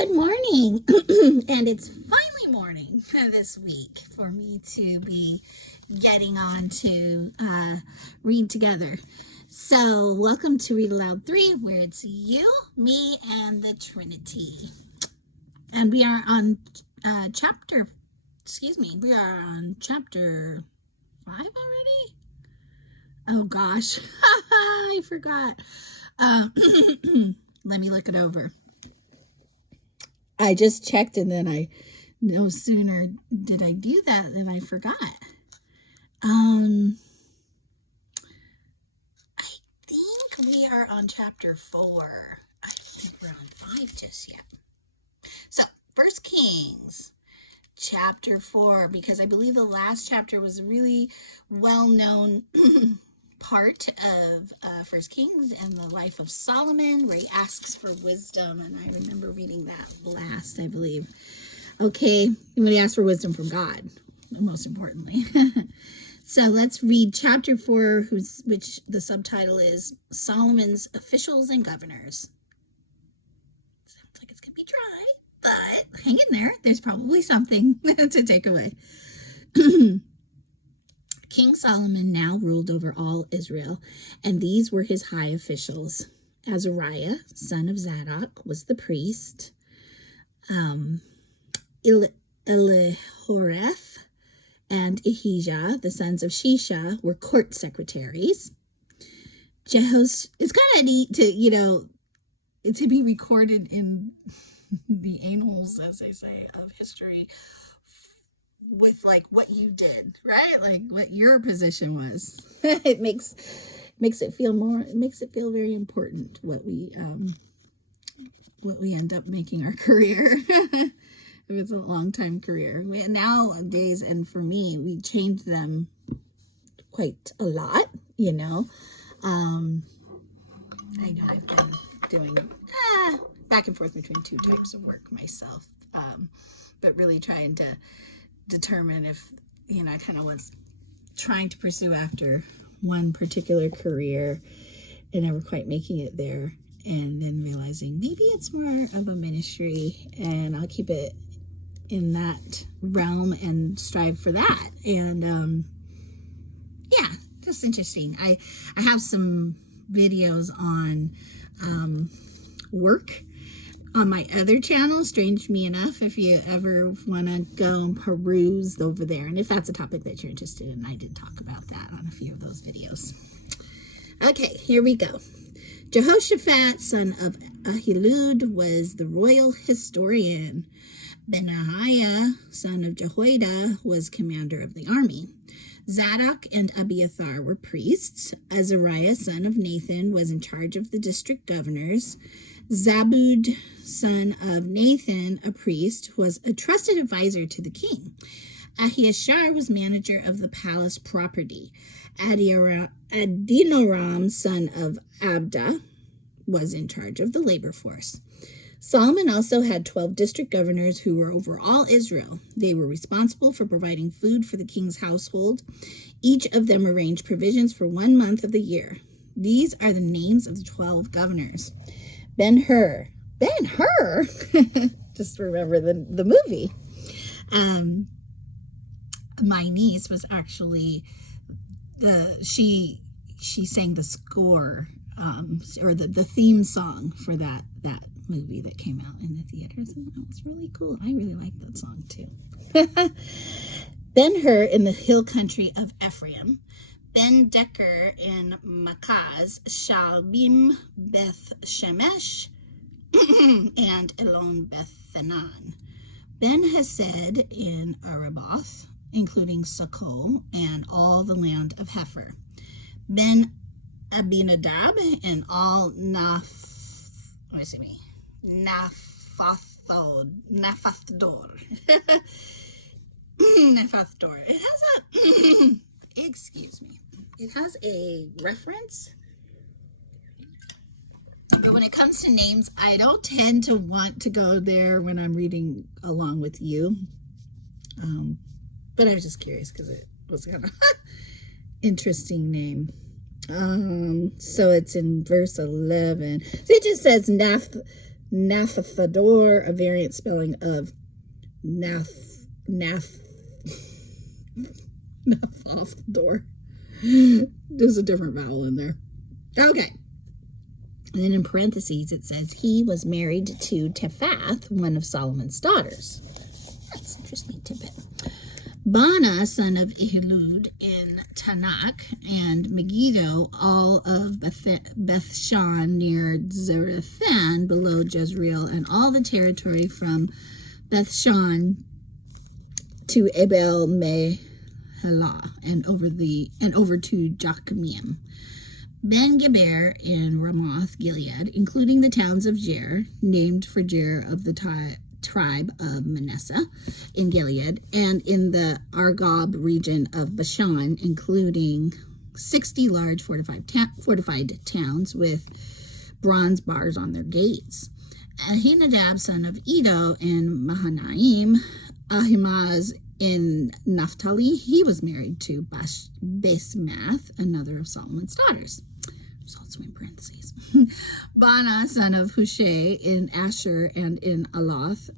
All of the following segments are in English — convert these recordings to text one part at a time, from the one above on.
Good morning. And it's finally morning this week for me to be getting on to read together. So welcome to Read Aloud 3, where it's you, me, and the Trinity. And we are on chapter 5 already? Oh gosh, I forgot. Let me look it over. I just checked and then I no sooner did I do that than I forgot. I think we are on chapter 4. I don't think we're on 5 just yet. So, 1 Kings, chapter 4, because I believe the last chapter was a really well-known part of 1 Kings and the life of Solomon, where he asks for wisdom, and I remember reading that last, I believe. Okay, when he asked for wisdom from God, most importantly. So let's read chapter 4, which the subtitle is Solomon's Officials and Governors. Sounds like it's going to be dry, but hang in there. There's probably something to take away. King Solomon now ruled over all Israel, and these were his high officials. Azariah, son of Zadok, was the priest. Elihoreph and Ahijah, the sons of Shisha, were court secretaries. It's kind of neat to, to be recorded in the annals, as they say, of history, with like what you did, right? Like what your position was. It makes it feel very important what we end up making our career. It was a long time career. Nowadays, and for me, we changed them quite a lot, I know I've been doing back and forth between two types of work myself, but really trying to determine if, I kind of was trying to pursue after one particular career and never quite making it there, and then realizing maybe it's more of a ministry and I'll keep it in that realm and strive for that. And just interesting. I have some videos on work on my other channel, Strange Me Enough, if you ever want to go and peruse over there. And if that's a topic that you're interested in, I did talk about that on a few of those videos. Okay, here we go. Jehoshaphat, son of Ahilud, was the royal historian. Benaiah, son of Jehoiada, was commander of the army. Zadok and Abiathar were priests. Azariah, son of Nathan, was in charge of the district governors. Zabud, son of Nathan, a priest, was a trusted advisor to the king. Ahiashar was manager of the palace property. Adinoram, son of Abda, was in charge of the labor force. Solomon also had 12 district governors who were over all Israel. They were responsible for providing food for the king's household. Each of them arranged provisions for 1 month of the year. These are the names of the 12 governors. Ben-Hur. Ben-Hur? Just remember the movie. My niece was actually, she sang the score, or the theme song for that movie that came out in the theaters, and that was really cool. I really like that song too. Ben-Hur in the hill country of Ephraim. Ben-Decker in Makaz, Shalbim, Beth Shemesh, and Elon Bethanan. Ben-Hesed in Araboth, including Sokol and all the land of Hefer. Ben-Abinadab and all Naphathdor. Naphathdor. It has a excuse me. It has a reference. But when it comes to names, I don't tend to want to go there when I'm reading along with you. But I was just curious because it was kind of interesting name. So it's in verse 11. So it just says Nathador, a variant spelling of Nathathdor. There's a different vowel in there. Okay. And then in parentheses, it says he was married to Tephath, one of Solomon's daughters. That's an interesting tidbit. Bana, son of Ehilud in Tanakh, and Megiddo, all of Bethshan near Zarethan, below Jezreel, and all the territory from Bethshan to Abel Mehelah, and over to Jokmeam. Ben Geber in Ramoth Gilead, including the towns of Jer, named for Jer of the tribe of Manasseh in Gilead, and in the Argob region of Bashan, including 60 large fortified towns with bronze bars on their gates. Ahinadab, son of Edo in Mahanaim, Ahimaaz in Naphtali, he was married to Basemath, another of Solomon's daughters. There's also in parentheses. Bana, son of Hushai in Asher and in Aloth.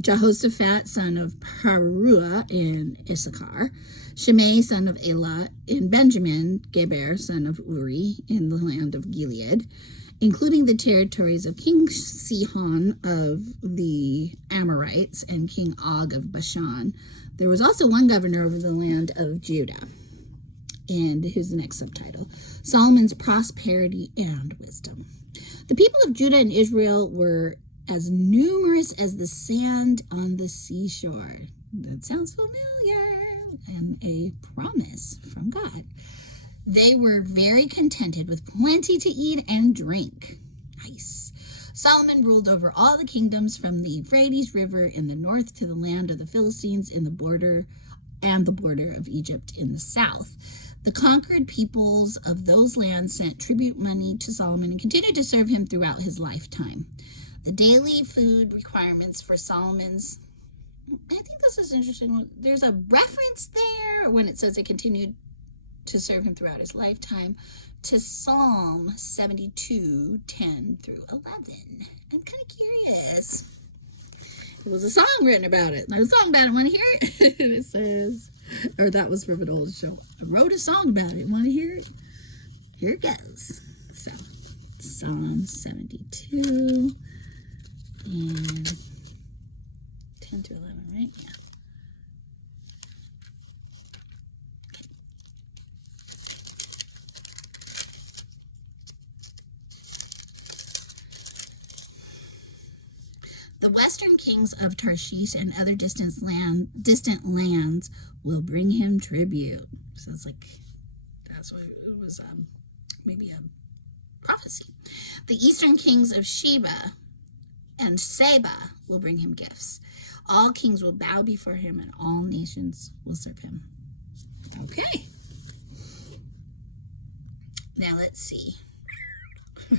Jehoshaphat, son of Paruah in Issachar. Shimei, son of Elah in Benjamin. Geber, son of Uri in the land of Gilead, including the territories of King Sihon of the Amorites and King Og of Bashan. There was also one governor over the land of Judah. And here's the next subtitle: Solomon's prosperity and wisdom. The people of Judah and Israel were as numerous as the sand on the seashore. That sounds familiar, and a promise from God. They were very contented with plenty to eat and drink. Nice. Solomon ruled over all the kingdoms from the Euphrates River in the north to the land of the Philistines in the border of Egypt in the south. The conquered peoples of those lands sent tribute money to Solomon and continued to serve him throughout his lifetime. The daily food requirements for Solomon's, I think this is interesting. There's a reference there when it says it continued to serve him throughout his lifetime to Psalm 72, 10 through 11. I'm kind of curious. There was a song written about it. There's a song about it. Want to hear it? It says, or that was from an old show. I wrote a song about it. Want to hear it? Here it goes. So, Psalm 72 and 10 to 11, right? Yeah. The western kings of Tarshish and other distant lands will bring him tribute. So it's like, that's what it was, maybe a prophecy. The eastern kings of Sheba and Seba will bring him gifts. All kings will bow before him, and all nations will serve him. Okay. Now let's see.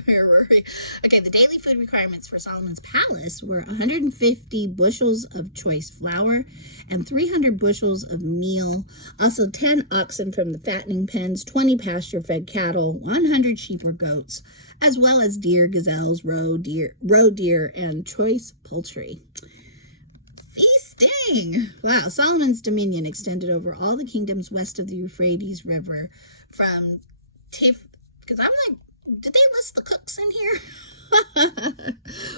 Where were we? Okay, the daily food requirements for Solomon's palace were 150 bushels of choice flour and 300 bushels of meal, also 10 oxen from the fattening pens, 20 pasture-fed cattle, 100 sheep or goats, as well as deer, gazelles, roe deer, and choice poultry. Feasting! Wow, Solomon's dominion extended over all the kingdoms west of the Euphrates River from because I'm like, did they list the cooks in here?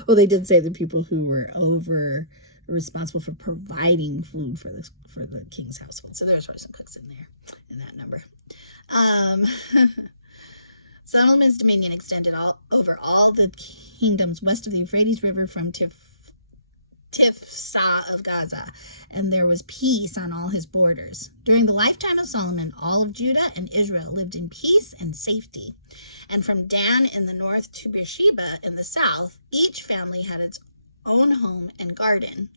Well, they did say the people who were responsible for providing food for the king's household. So there's some cooks in there in that number. Solomon's dominion extended over all the kingdoms west of the Euphrates River from Tifsah of Gaza, and there was peace on all his borders. During the lifetime of Solomon, all of Judah and Israel lived in peace and safety. And from Dan in the north to Beersheba in the south, each family had its own home and garden.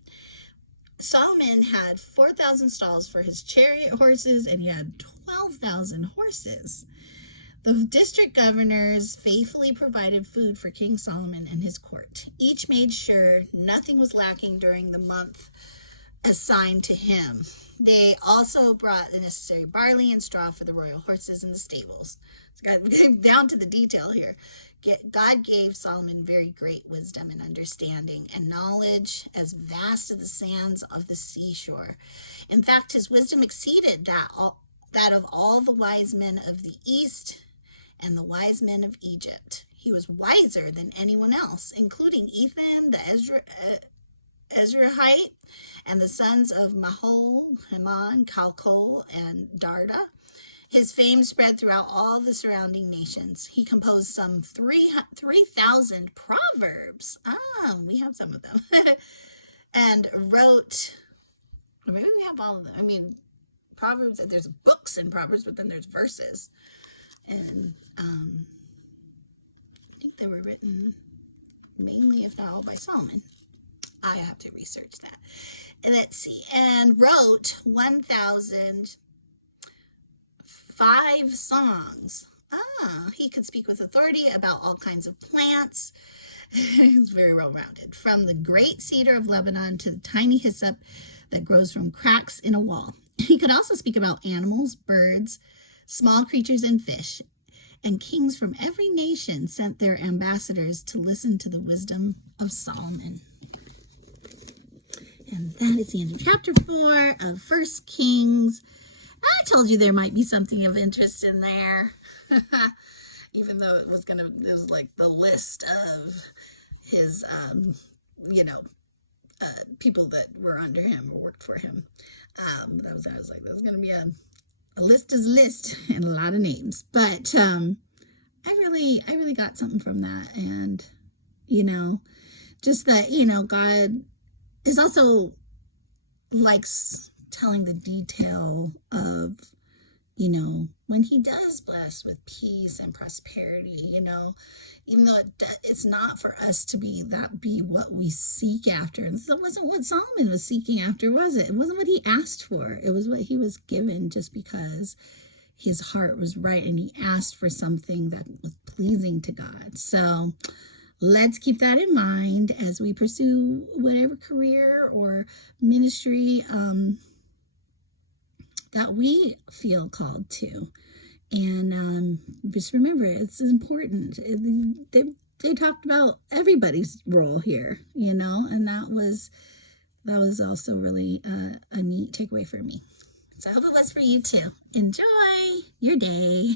Solomon had 4,000 stalls for his chariot horses, and he had 12,000 horses. The district governors faithfully provided food for King Solomon and his court. Each made sure nothing was lacking during the month assigned to him. They also brought the necessary barley and straw for the royal horses in the stables. So got down to the detail here. God gave Solomon very great wisdom and understanding and knowledge as vast as the sands of the seashore. In fact, his wisdom exceeded that of all the wise men of the East and the wise men of Egypt. He was wiser than anyone else, including Ethan, the Ezrahite, and the sons of Mahol, Heman, Calcol, and Darda. His fame spread throughout all the surrounding nations. He composed some 3,000 proverbs. We have some of them. And wrote, maybe we have all of them. I mean, Proverbs, there's books in Proverbs, but then there's verses. And I think they were written mainly, if not all, by Solomon. I have to research that. And let's see. And wrote 1,005 songs. He could speak with authority about all kinds of plants. He's very well-rounded. From the great cedar of Lebanon to the tiny hyssop that grows from cracks in a wall. He could also speak about animals, birds, small creatures, and fish. And kings from every nation sent their ambassadors to listen to the wisdom of Solomon. And that is the end of chapter 4 of 1 Kings. I told you there might be something of interest in there. Even though it was like the list of his, people that were under him or worked for him. I was like, there's going to be a list is a list and a lot of names. But I really got something from that. And, just that, God is also likes telling the detail of, when he does bless with peace and prosperity, even though it's not for us to be what we seek after. And that wasn't what Solomon was seeking after, was it? It wasn't what he asked for. It was what he was given just because his heart was right and he asked for something that was pleasing to God. So let's keep that in mind as we pursue whatever career or ministry that we feel called to. And just remember, it's important. They talked about everybody's role here, and that was also really a neat takeaway for me. So I hope it was for you too. Enjoy your day.